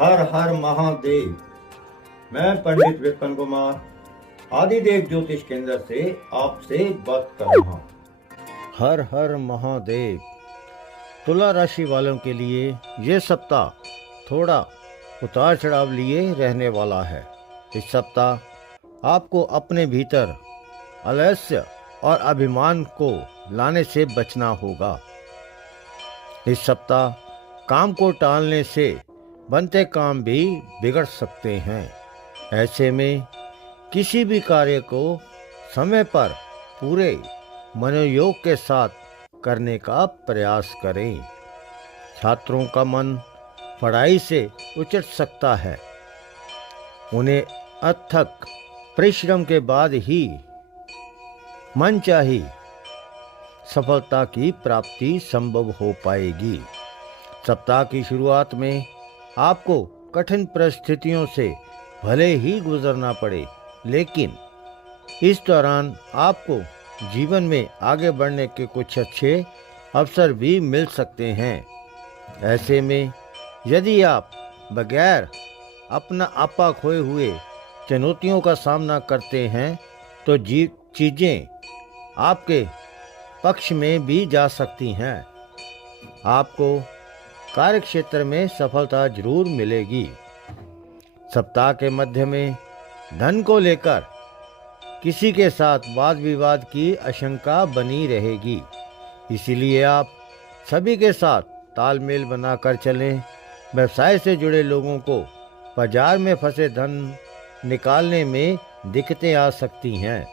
हर हर महादेव। मैं पंडित विपिन कुमार आदिदेव ज्योतिष केंद्र से आपसे बात कर रहा हूँ। हर हर महादेव। तुला राशि वालों के लिए ये सप्ताह थोड़ा उतार चढ़ाव लिए रहने वाला है। इस सप्ताह आपको अपने भीतर आलस्य और अभिमान को लाने से बचना होगा। इस सप्ताह काम को टालने से बनते काम भी बिगड़ सकते हैं। ऐसे में किसी भी कार्य को समय पर पूरे मनोयोग के साथ करने का प्रयास करें। छात्रों का मन पढ़ाई से उचट सकता है। उन्हें अथक परिश्रम के बाद ही मनचाही सफलता की प्राप्ति संभव हो पाएगी। सप्ताह की शुरुआत में आपको कठिन परिस्थितियों से भले ही गुजरना पड़े, लेकिन इस दौरान आपको जीवन में आगे बढ़ने के कुछ अच्छे अवसर भी मिल सकते हैं। ऐसे में यदि आप बगैर अपना आपा खोए हुए चुनौतियों का सामना करते हैं तो चीज़ें आपके पक्ष में भी जा सकती हैं। आपको कार्य क्षेत्र में सफलता जरूर मिलेगी। सप्ताह के मध्य में धन को लेकर किसी के साथ वाद विवाद की आशंका बनी रहेगी, इसीलिए आप सभी के साथ तालमेल बनाकर चलें। व्यवसाय से जुड़े लोगों को बाजार में फंसे धन निकालने में दिक्कतें आ सकती हैं।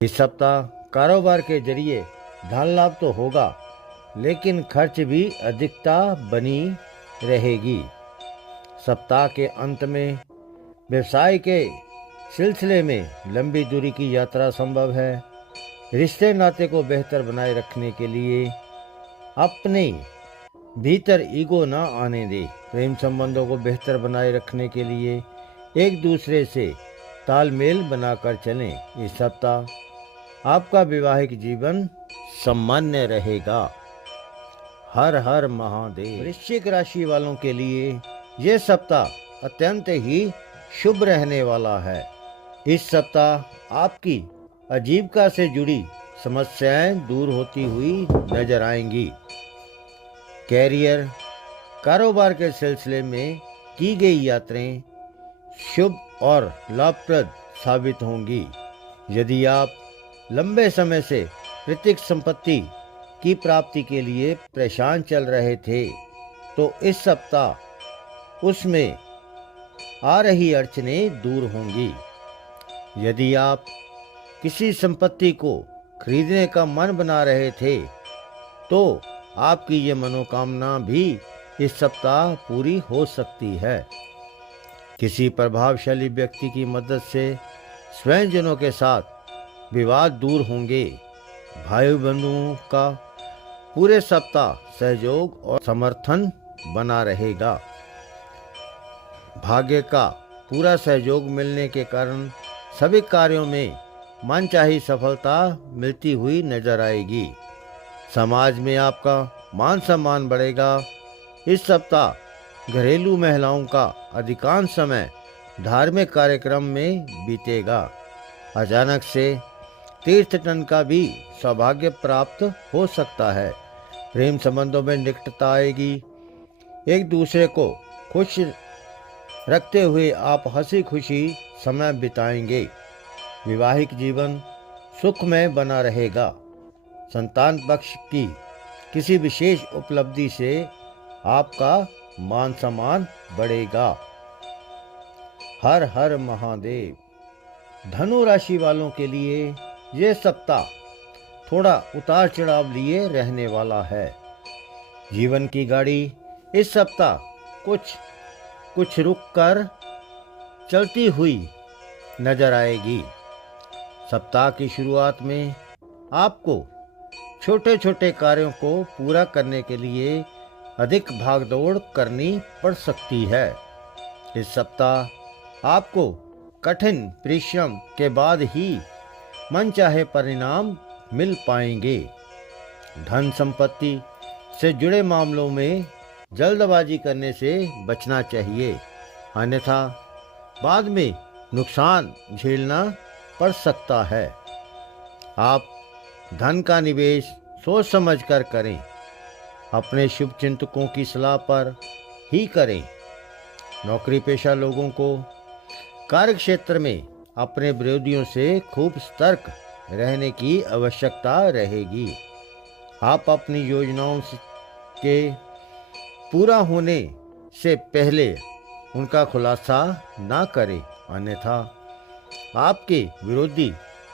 इस सप्ताह कारोबार के जरिए धन लाभ तो होगा, लेकिन खर्च भी अधिकता बनी रहेगी। सप्ताह के अंत में व्यवसाय के सिलसिले में लंबी दूरी की यात्रा संभव है। रिश्ते नाते को बेहतर बनाए रखने के लिए अपने भीतर ईगो ना आने दें। प्रेम संबंधों को बेहतर बनाए रखने के लिए एक दूसरे से तालमेल बनाकर चलें। इस सप्ताह आपका वैवाहिक जीवन सामान्य रहेगा। हर हर महादेव। वृश्चिक राशि वालों के लिए यह सप्ताह अत्यंत ही शुभ रहने वाला है। इस सप्ताह आपकी आजीविका से जुड़ी समस्याएं दूर होती हुई नजर आएंगी। कैरियर, कारोबार के सिलसिले में की गई यात्राएं शुभ और लाभप्रद साबित होंगी। यदि आप लंबे समय से प्रत्येक संपत्ति की प्राप्ति के लिए परेशान चल रहे थे, तो इस सप्ताह उसमें आ रही अड़चनें दूर होंगी। यदि आप किसी संपत्ति को खरीदने का मन बना रहे थे, तो आपकी ये मनोकामना भी इस सप्ताह पूरी हो सकती है। किसी प्रभावशाली व्यक्ति की मदद से स्वजनों के साथ विवाद दूर होंगे। भाई बंधुओं का पूरे सप्ताह सहयोग और समर्थन बना रहेगा। भाग्य का पूरा सहयोग मिलने के कारण सभी कार्यों में मनचाही सफलता मिलती हुई नजर आएगी। समाज में आपका मान सम्मान बढ़ेगा। इस सप्ताह घरेलू महिलाओं का अधिकांश समय धार्मिक कार्यक्रम में बीतेगा। अचानक से तीर्थटन का भी सौभाग्य प्राप्त हो सकता है। प्रेम संबंधों में निकटता आएगी। एक दूसरे को खुश रखते हुए आप हंसी खुशी समय बिताएंगे। वैवाहिक जीवन सुखमय बना रहेगा। संतान पक्ष की किसी विशेष उपलब्धि से आपका मान सम्मान बढ़ेगा। हर हर महादेव। धनु राशि वालों के लिए यह सप्ताह थोड़ा उतार चढ़ाव लिए रहने वाला है। जीवन की गाड़ी इस सप्ताह कुछ रुक कर चलती हुई नजर आएगी। सप्ताह की शुरुआत में आपको छोटे छोटे कार्यों को पूरा करने के लिए अधिक भागदौड़ करनी पड़ सकती है। इस सप्ताह आपको कठिन परिश्रम के बाद ही मनचाहे परिणाम मिल पाएंगे। धन संपत्ति से जुड़े मामलों में जल्दबाजी करने से बचना चाहिए, अन्यथा बाद में नुकसान झेलना पड़ सकता है। आप धन का निवेश सोच समझ कर करें, अपने शुभ चिंतकों की सलाह पर ही करें। नौकरी पेशा लोगों को कार्य क्षेत्र में अपने विरोधियों से खूब सतर्क रहने की आवश्यकता रहेगी। आप अपनी योजनाओं के पूरा होने से पहले उनका खुलासा ना करें, अन्यथा आपके विरोधी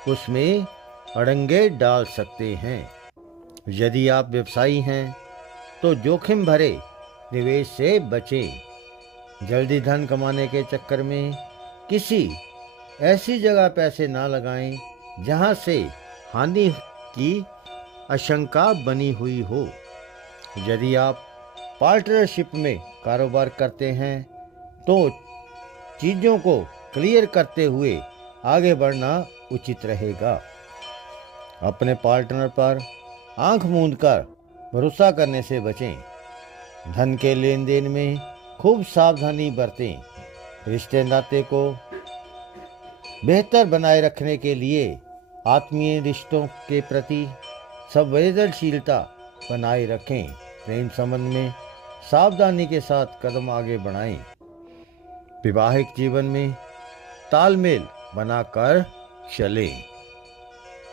उसमें अड़ंगे डाल सकते हैं। यदि आप व्यवसायी हैं तो जोखिम भरे निवेश से बचें। जल्दी धन कमाने के चक्कर में किसी ऐसी जगह पैसे ना लगाएं जहां से हानि की आशंका बनी हुई हो। यदि आप पार्टनरशिप में कारोबार करते हैं तो चीज़ों को क्लियर करते हुए आगे बढ़ना उचित रहेगा। अपने पार्टनर पर आंख मूंद कर भरोसा करने से बचें। धन के लेन देन में खूब सावधानी बरतें। रिश्ते नाते को बेहतर बनाए रखने के लिए आत्मीय रिश्तों के प्रति संवेदनशीलता बनाए रखें। प्रेम संबंध में सावधानी के साथ कदम आगे बढ़ाएं। वैवाहिक जीवन में तालमेल बनाकर चलें।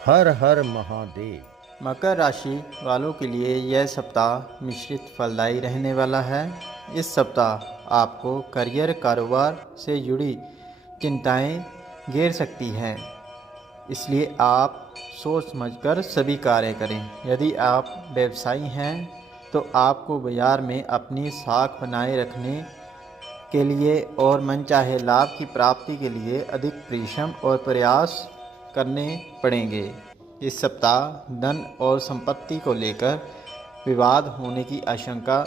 हर हर महादेव। मकर राशि वालों के लिए यह सप्ताह मिश्रित फलदायी रहने वाला है। इस सप्ताह आपको करियर कारोबार से जुड़ी चिंताएं घेर सकती हैं, इसलिए आप सोच समझकर सभी कार्य करें। यदि आप व्यवसायी हैं तो आपको बाजार में अपनी साख बनाए रखने के लिए और मनचाहे लाभ की प्राप्ति के लिए अधिक परिश्रम और प्रयास करने पड़ेंगे। इस सप्ताह धन और संपत्ति को लेकर विवाद होने की आशंका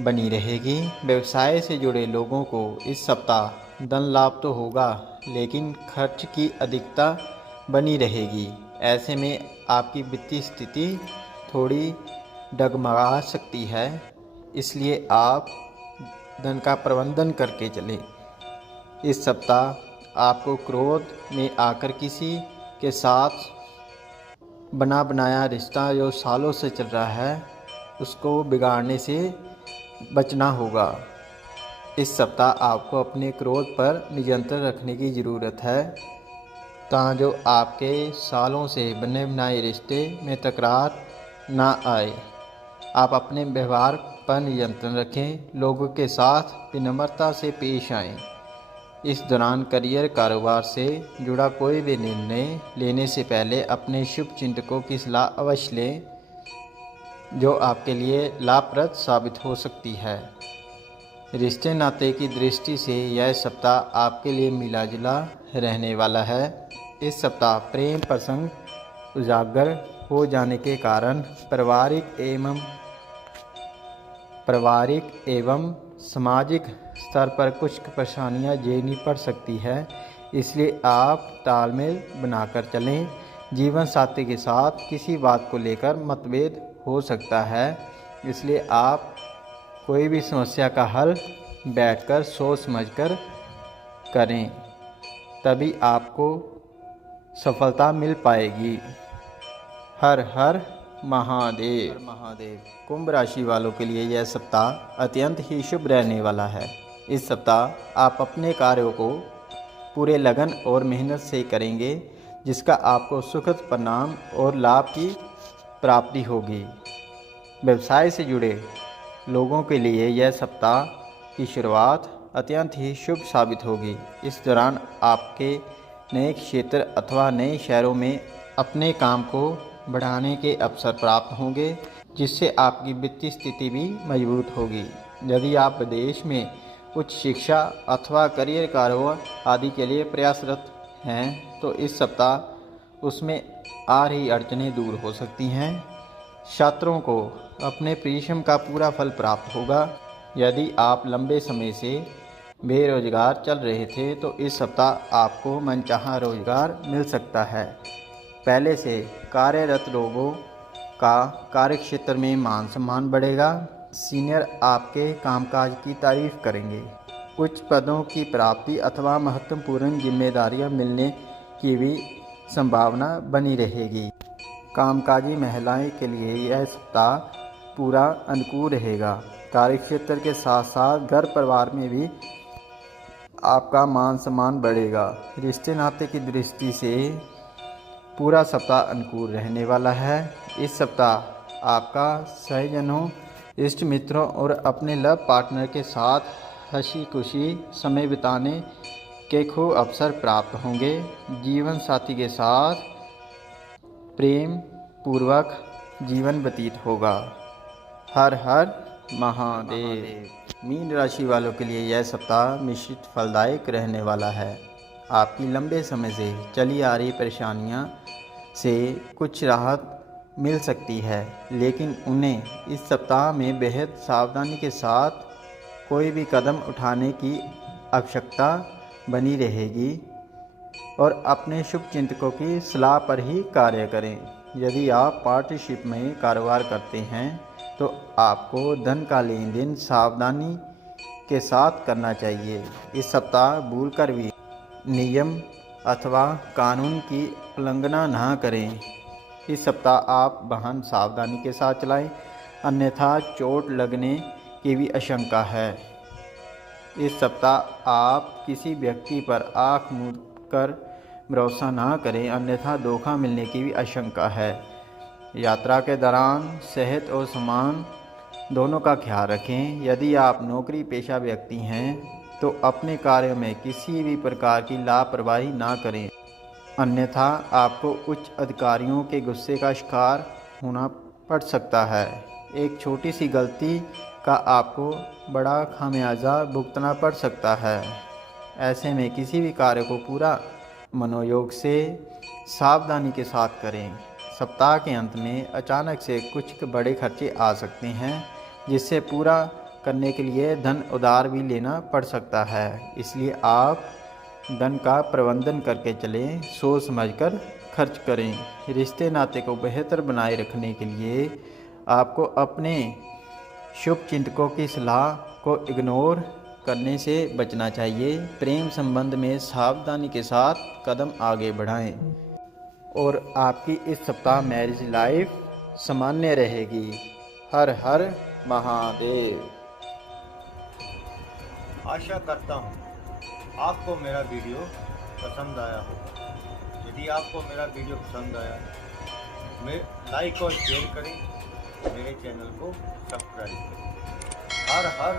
बनी रहेगी। व्यवसाय से जुड़े लोगों को इस सप्ताह धन लाभ तो होगा, लेकिन खर्च की अधिकता बनी रहेगी। ऐसे में आपकी वित्तीय स्थिति थोड़ी डगमगा सकती है, इसलिए आप धन का प्रबंधन करके चलें। इस सप्ताह आपको क्रोध में आकर किसी के साथ बना बनाया रिश्ता जो सालों से चल रहा है उसको बिगाड़ने से बचना होगा। इस सप्ताह आपको अपने क्रोध पर नियंत्रण रखने की ज़रूरत है, ताकि जो आपके सालों से बने बनाए रिश्ते में तकरार ना आए। आप अपने व्यवहार पर नियंत्रण रखें, लोगों के साथ विनम्रता से पेश आएं। इस दौरान करियर कारोबार से जुड़ा कोई भी निर्णय लेने से पहले अपने शुभ चिंतकों की सलाह अवश्य लें, जो आपके लिए लाभप्रद साबित हो सकती है। रिश्ते नाते की दृष्टि से यह सप्ताह आपके लिए मिला जुला रहने वाला है। इस सप्ताह प्रेम प्रसंग उजागर हो जाने के कारण पारिवारिक एवं सामाजिक स्तर पर कुछ परेशानियां झेलनी पड़ सकती है, इसलिए आप तालमेल बनाकर चलें। जीवन साथी के साथ किसी बात को लेकर मतभेद हो सकता है, इसलिए आप कोई भी समस्या का हल बैठकर सोच समझकर करें, तभी आपको सफलता मिल पाएगी। हर हर महादेव। कुंभ राशि वालों के लिए यह सप्ताह अत्यंत ही शुभ रहने वाला है। इस सप्ताह आप अपने कार्यों को पूरे लगन और मेहनत से करेंगे, जिसका आपको सुखद परिणाम और लाभ की प्राप्ति होगी। व्यवसाय से जुड़े लोगों के लिए यह सप्ताह की शुरुआत अत्यंत ही शुभ साबित होगी। इस दौरान आपके नए क्षेत्र अथवा नए शहरों में अपने काम को बढ़ाने के अवसर प्राप्त होंगे, जिससे आपकी वित्तीय स्थिति भी मजबूत होगी। यदि आप विदेश में उच्च शिक्षा अथवा करियर कारोबार आदि के लिए प्रयासरत हैं तो इस सप्ताह उसमें आ रही अड़चनें दूर हो सकती हैं। छात्रों को अपने परिश्रम का पूरा फल प्राप्त होगा। यदि आप लंबे समय से बेरोजगार चल रहे थे तो इस सप्ताह आपको मनचाहा रोजगार मिल सकता है। पहले से कार्यरत लोगों का कार्यक्षेत्र में मान सम्मान बढ़ेगा। सीनियर आपके कामकाज की तारीफ करेंगे। उच्च पदों की प्राप्ति अथवा महत्वपूर्ण जिम्मेदारियां मिलने की भी संभावना बनी रहेगी। कामकाजी महिलाएं के लिए यह सप्ताह पूरा अनुकूल रहेगा। कार्यक्षेत्र के साथ साथ घर परिवार में भी आपका मान सम्मान बढ़ेगा। रिश्ते नाते की दृष्टि से पूरा सप्ताह अनुकूल रहने वाला है। इस सप्ताह आपका सहजनों, इष्ट मित्रों और अपने लव पार्टनर के साथ हंसी खुशी समय बिताने के खूब अवसर प्राप्त होंगे। जीवन साथी के साथ प्रेम पूर्वक जीवन व्यतीत होगा। हर हर महादेव। मीन राशि वालों के लिए यह सप्ताह मिश्रित फलदायक रहने वाला है। आपकी लंबे समय से चली आ रही परेशानियां से कुछ राहत मिल सकती है, लेकिन उन्हें इस सप्ताह में बेहद सावधानी के साथ कोई भी कदम उठाने की आवश्यकता बनी रहेगी और अपने शुभ चिंतकों की सलाह पर ही कार्य करें। यदि आप पार्टनरशिप में कारोबार करते हैं तो आपको धन का लेन देन सावधानी के साथ करना चाहिए। इस सप्ताह भूलकर भी नियम अथवा कानून की उल्लंघना ना करें। इस सप्ताह आप वाहन सावधानी के साथ चलाएं, अन्यथा चोट लगने की भी आशंका है। इस सप्ताह आप किसी व्यक्ति पर आँख मूंद कर भरोसा ना करें, अन्यथा धोखा मिलने की भी आशंका है। यात्रा के दौरान सेहत और सम्मान दोनों का ख्याल रखें। यदि आप नौकरी पेशा व्यक्ति हैं तो अपने कार्य में किसी भी प्रकार की लापरवाही ना करें, अन्यथा आपको उच्च अधिकारियों के गुस्से का शिकार होना पड़ सकता है। एक छोटी सी गलती का आपको बड़ा खामियाजा भुगतना पड़ सकता है। ऐसे में किसी भी कार्य को पूरा मनोयोग से सावधानी के साथ करें। सप्ताह के अंत में अचानक से कुछ बड़े खर्चे आ सकते हैं, जिससे पूरा करने के लिए धन उधार भी लेना पड़ सकता है। इसलिए आप धन का प्रबंधन करके चलें, सोच समझकर खर्च करें। रिश्ते नाते को बेहतर बनाए रखने के लिए आपको अपने शुभ चिंतकों की सलाह को इग्नोर करने से बचना चाहिए। प्रेम संबंध में सावधानी के साथ कदम आगे बढ़ाएं और आपकी इस सप्ताह मैरिज लाइफ सामान्य रहेगी। हर हर महादेव। आशा करता हूँ आपको मेरा वीडियो पसंद आया होगा। यदि आपको मेरा वीडियो पसंद आया लाइक और शेयर करें, मेरे चैनल को सब्सक्राइब करें। हर हर